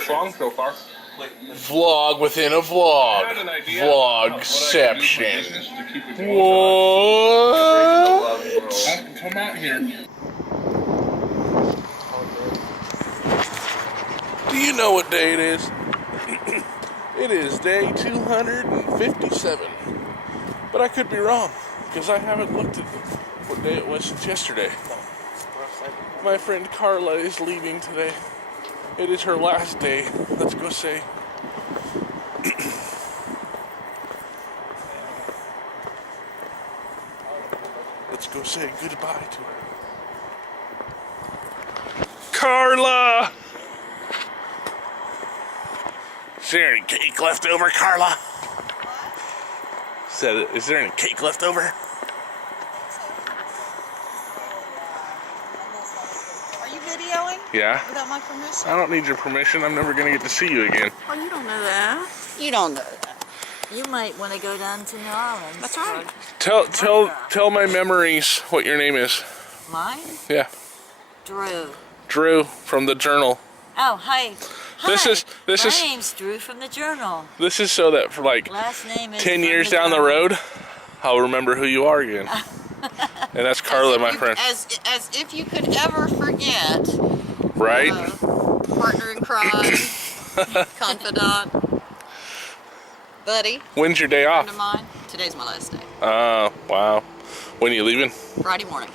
first long so far. Vlog within a vlog. Vlogception. What? Come out here. Do you know what day it is? It is day 257. But I could be wrong, because I haven't looked at what day it was since yesterday. My friend Carla is leaving today. It is her last day. Let's go say. Let's go say goodbye to her. Carla! Is there any cake left over, Carla? Said, is there any cake left over? Are you videoing? Yeah. Without my permission? I don't need your permission. I'm never gonna get to see you again. Oh, you don't know that. You don't know that. You might want to go down to New Orleans. That's right. Tell my memories what your name is. Mine? Yeah. Drew. Drew from the Journal. Oh, hi. This is My name's Drew from the Journal. This is so that for like Last name is 10 from years down the Journal. road, I'll remember who you are again. And that's Carla, my friend. As if you could ever forget. Right? Partner in crime, confidant, buddy. When's your day Friend off? of mine. Today's my last day. Oh, wow. When are you leaving? Friday morning.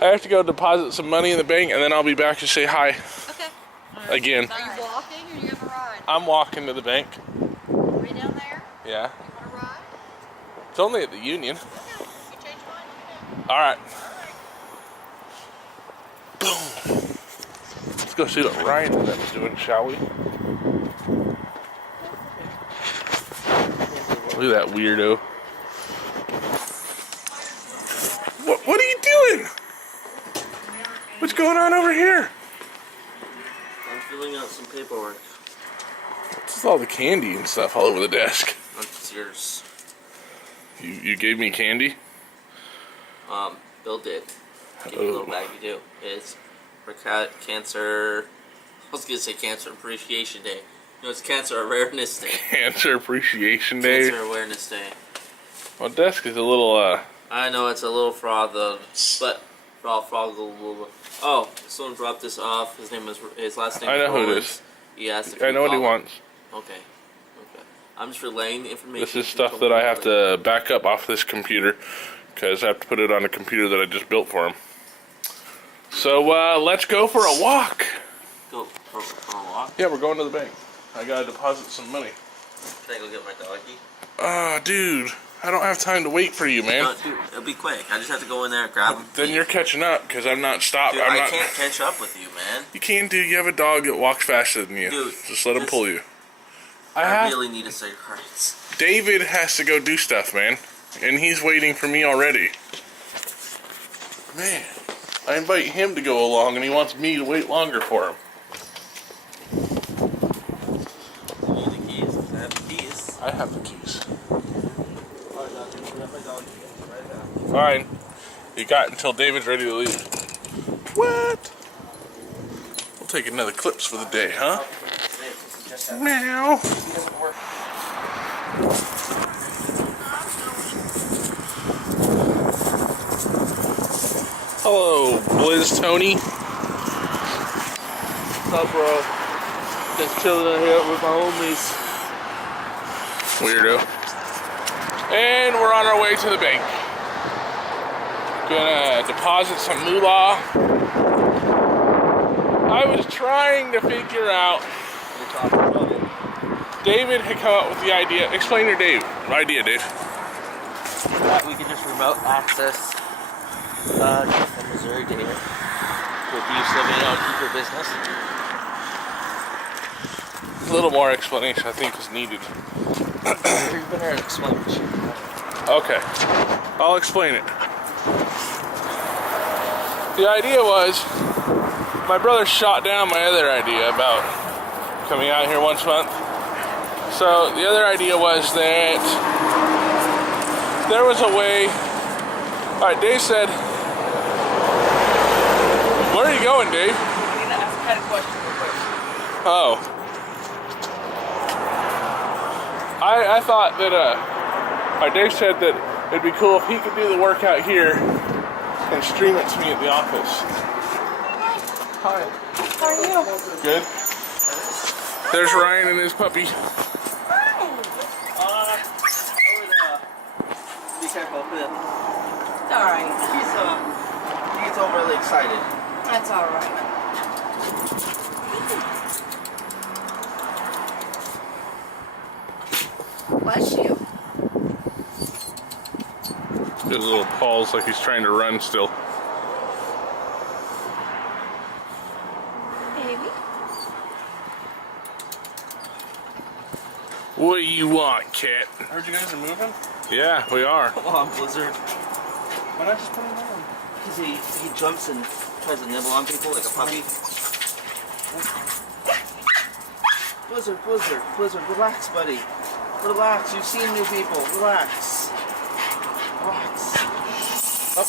I have to go deposit some money in the bank, and then I'll be back to say hi Okay. again. Are you walking or do you have a ride? I'm walking to the bank. Are you down there? Yeah. You want a ride? It's only at the Union. Okay. You change mine? All right. Boom. Let's go see what Ryan is doing, shall we? Look at that weirdo. What are you doing? What's going on over here? I'm filling out some paperwork. What's with all the candy and stuff all over the desk? That's yours. You gave me candy? Bill did. Give me a little baggie too. It's for cancer. I was gonna say Cancer Appreciation Day. No, it's Cancer Awareness Day. Cancer Appreciation Day. Cancer Awareness Day. My desk is a little, I know it's a little fraud though, but frog. Oh, someone dropped this off. His last name. I know who it Rollins. is. He asked if I know what he call him. wants. Okay. I'm just relaying the information. This is stuff that I have to back up off this computer because I have to put it on a computer that I just built for him. So let's go for a walk. Go for a walk. Yeah, we're going to the bank. I gotta deposit some money. Can I go get my doggy? Dude, I don't have time to wait for you, man. No, dude, it'll be quick. I just have to go in there and grab him. Then you're catching up because I'm not stopped. Dude, I'm I not. can't catch up with you, man. You can do. You have a dog that walks faster than you. Dude, just let him pull you. I really need a cigarettes. David has to go do stuff, man, and he's waiting for me already. Man, I invite him to go along, and he wants me to wait longer for him. You need the keys? I have the keys. I have the keys. Fine. You got until David's ready to leave. What? We'll take another clips for the day, huh? Meow. Hello, Blizz Tony. What's up, bro? Just chilling out here with my homies. Weirdo. And we're on our way to the bank. Gonna deposit some moolah. I was trying to figure out. David had come up with the idea. Explain your idea, Dave. That we can just remote access from Missouri to here. With you living out, keep your business. A little more explanation, I think, is needed. You better explain what you Okay, I'll explain it. The idea was, my brother shot down my other idea about coming out here once a month. So the other idea was that there was a way. Alright, Dave said, where are you going, Dave? I'm going to ask Oh. I thought that, Dave said that it'd be cool if he could do the workout here and stream it to me at the office. Hi. How are you? Good. There's Ryan and his puppy. I would, be careful with him. It's alright. He gets overly excited. That's alright. Bless you. His little paws like he's trying to run still. Baby. What do you want, cat? I heard you guys are moving. Yeah, we are. Come on, Blizzard. Why not just put him on? Because he jumps and tries to nibble on people like a puppy. Blizzard, relax, buddy. Relax, you've seen new people. Relax. Up.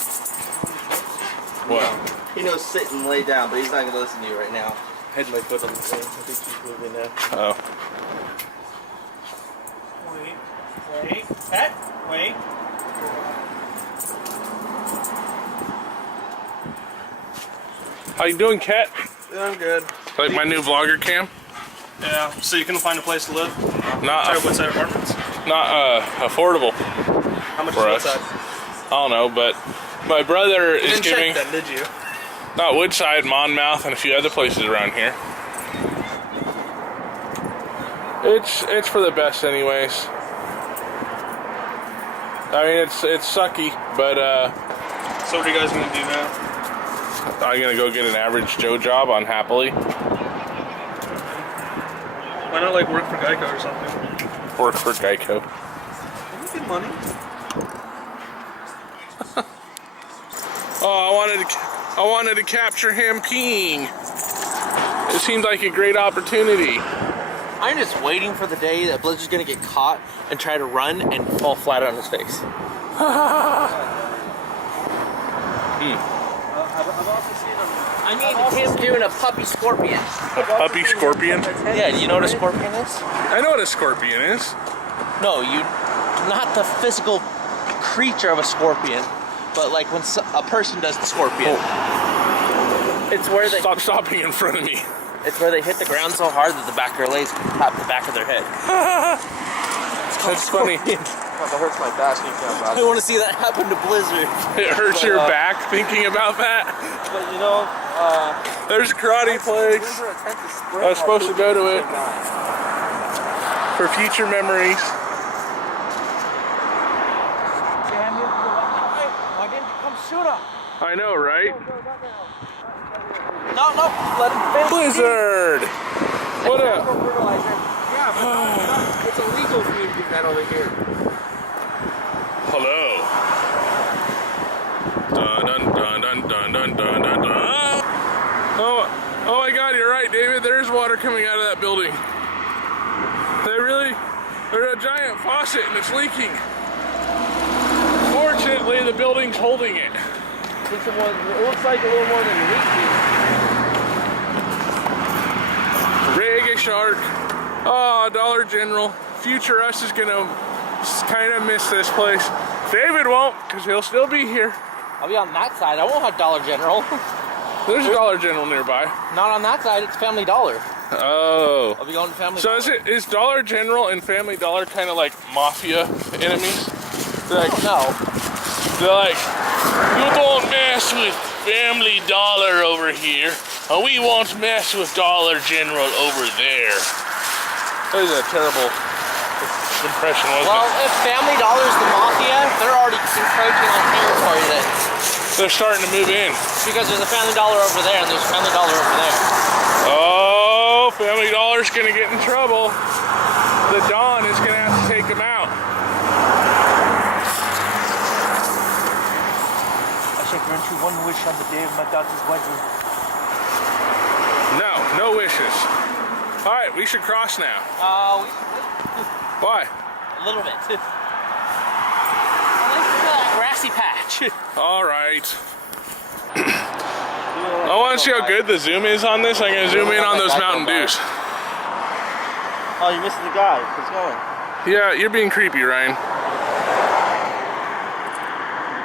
What? He knows sit and lay down, but he's not going to listen to you right now. I had my foot on the thing. I think he's moving now. Oh. Wait. Pet. Wait. How you doing, cat? Yeah, I'm good. Like my new vlogger cam? Yeah. So you couldn't find a place to live? Not Sorry, what side apartments? not affordable How much for is us. what side? I don't know, but my brother You is didn't giving check then, did you? not Woodside, Monmouth, and a few other places around here. It's for the best, anyways. I mean, it's sucky, but So what are you guys gonna do now? I'm gonna go get an average Joe job unhappily. Why not like work for Geico or something? Work for Geico. You get money. Oh, I wanted to capture him peeing. It seemed like a great opportunity. I'm just waiting for the day that Blizzard's going to get caught and try to run and fall flat on his face. I've also seen him. I mean, him doing a puppy scorpion. A puppy scorpion? Yeah, do you know what a scorpion is? I know what a scorpion is. No, not the physical creature of a scorpion, but like when a person does the scorpion. Oh. It's where they Stop stopping in front of me. It's where they hit the ground so hard that the back of their legs tap the back of their head. That's funny. That hurts my back. I want to see that happen to Blizzard. It hurts your back thinking about that. But you know, There's a karate place. I was supposed to go to it for future memories. Why didn't you come sooner? I know, right? No, let him finish. Blizzard! What up? Fertilizer. Yeah, but it's illegal for you to do that over here. Hello. Dun dun dun dun dun dun dun dun dun. Oh my God! You're right, David. There's water coming out of that building. There's a giant faucet and it's leaking. Fortunately, the building's holding it. It looks like a little more than leaking. Reggae Shark. Oh, Dollar General. Future us is gonna kind of miss this place. David won't, because he'll still be here. I'll be on that side. I won't have Dollar General. There's a Dollar General nearby. Not on that side. It's Family Dollar. Oh. I'll be going to Family So Dollar. is Dollar General and Family Dollar kind of like mafia enemies? They're like, No. they're like, you don't mess with Family Dollar over here, and we won't mess with Dollar General over there. That was a terrible impression, wasn't Well, it? if Family Dollar's the mafia, they're already encroaching on territory then. They're starting to move in. Because there's a Family Dollar over there and there's a Family Dollar over there. Oh, Family Dollar's gonna get in trouble. The Don is gonna have to take him out. I shall grant you one wish on the day of my daughter's wedding. No wishes. All right, we should cross now. Why? A little bit. Look at that grassy patch. All right. Do a I want to see how good the zoom is on this. I'm going to zoom in on those Mountain Dews. Oh, you're missing the guy. Who's going? Yeah, you're being creepy, Ryan.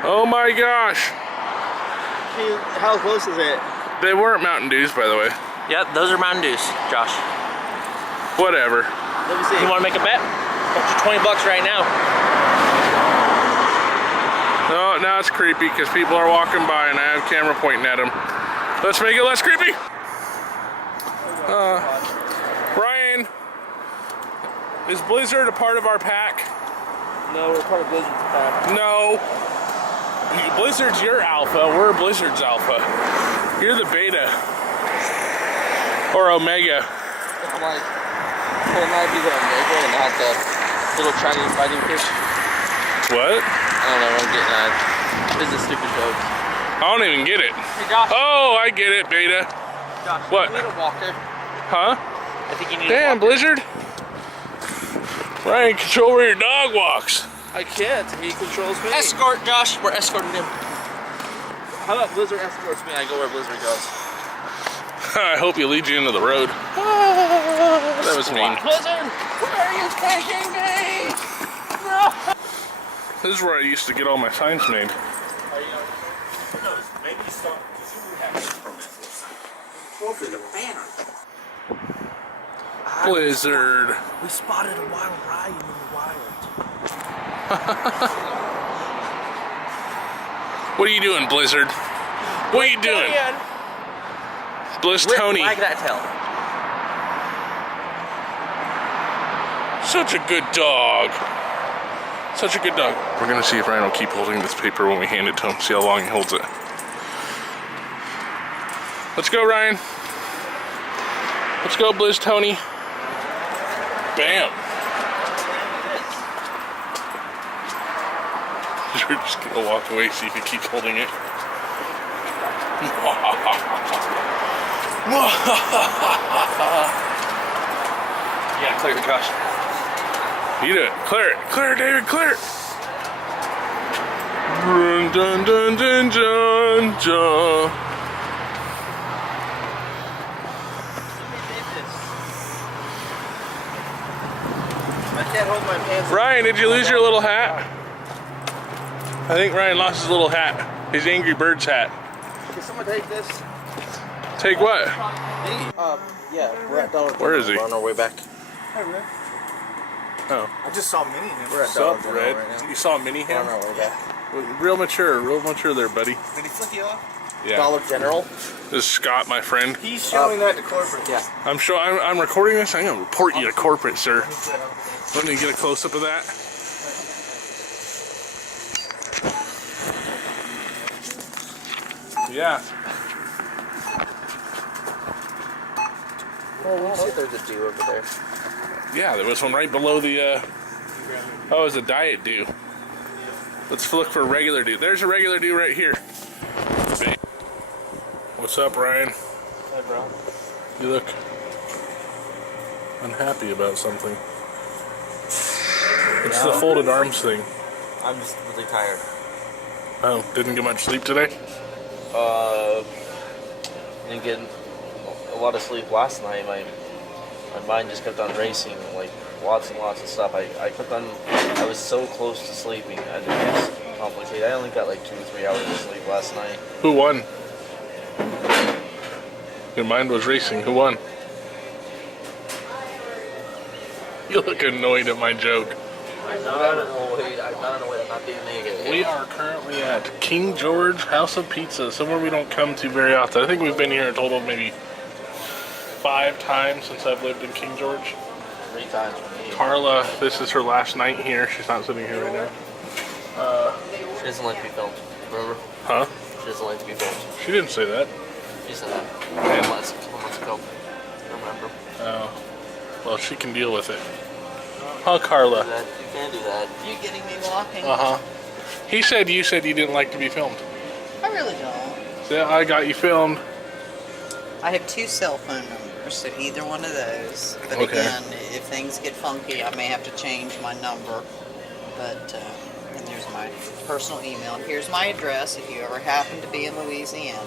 Oh my gosh. How close is it? They weren't Mountain Dews, by the way. Yep, those are Mountain Dews, Josh. Whatever. Let me see. You want to make a bet? Bet you $20 right now. No, now it's creepy because people are walking by and I have camera pointing at them. Let's make it less creepy. Ryan, is Blizzard a part of our pack? No, we're part of Blizzard's pack. No. Blizzard's your alpha, we're Blizzard's alpha. You're the beta. Or omega. I'm like, well, it might be the Omega and not the little Chinese fighting fish. What? I don't know, I'm getting at. This is a stupid joke. I don't even get it. Hey, Josh. Oh, I get it, beta. Josh, What? you need a walker. Huh? I think you need Damn, a walker. Blizzard. Ryan, control where your dog walks. I can't. He controls me. Escort, Josh. We're escorting him. How about Blizzard escorts me? I go where Blizzard goes. I hope he leads you into the road. That was mean. Blizzard, where are you taking me? No. This is where I used to get all my signs made. Maybe start. You have permits. Hopefully the banner. Blizzard. We spotted a wild Ryan in the wild. What are you doing, Blizzard? What are you doing? Blizz Tony. Wag that tail. Such a good dog. Such a good dog. We're gonna see if Ryan will keep holding this paper when we hand it to him. See how long he holds it. Let's go, Ryan. Let's go, Blizz Tony. Bam. We're just gonna walk away, see if he keeps holding it. Yeah, clear it, Josh. You do it. Clear it. Clear it, David. Clear it. Dun dun dun dun dun dun. I can't hold my pants. Ryan, did you lose your little hat? I think Ryan lost his little hat. His Angry Birds hat. Can someone take this? Take what? Yeah, we're at Dollar General. Where is he? We're on our way back. Hey, Red. Oh. I just saw Minnie. We're at What's Dollar up, General Red? right now. You saw Mini We're on him? our way back. Real mature there, buddy. Did he flick you off? Yeah. Dollar General. This is Scott, my friend. He's showing that to corporate. Yeah. I'm recording this. I'm gonna report you to corporate, sir. Let me get a close up of that. Yeah. Oh, we see there's a dew over there. Yeah, there was one right below the, oh, it was a diet dew. Let's look for a regular dew. There's a regular dew right here. What's up, Ryan? Hey, bro. You look unhappy about something. It's the folded arms thing. I'm just really tired. Oh, didn't get much sleep today? Didn't get a lot of sleep last night. My mind just kept on racing, like lots and lots of stuff. I was so close to sleeping. I think it's complicated. I only got like 2 or 3 hours of sleep last night. Who won? Your mind was racing. Who won? You look annoyed at my joke. I'm not annoyed. I'm not being negative. We are currently at King George House of Pizza, somewhere we don't come to very often. I think we've been here a total of maybe 5 times since I've lived in King George. 3 times for me. Carla, this is her last night here. She's not sitting here right now. She doesn't like to be filmed. Remember? Huh? She doesn't like to be filmed. She didn't say that. She said that a couple months ago. Remember? Oh. Well, she can deal with it. Huh, Carla? You can do that. You're getting me walking. Uh-huh. You said you didn't like to be filmed. I really don't. Yeah, I got you filmed. I have 2 cell phone numbers, so either one of those. But Okay. again, if things get funky, I may have to change my number. But, and there's my personal email. Here's my address if you ever happen to be in Louisiana.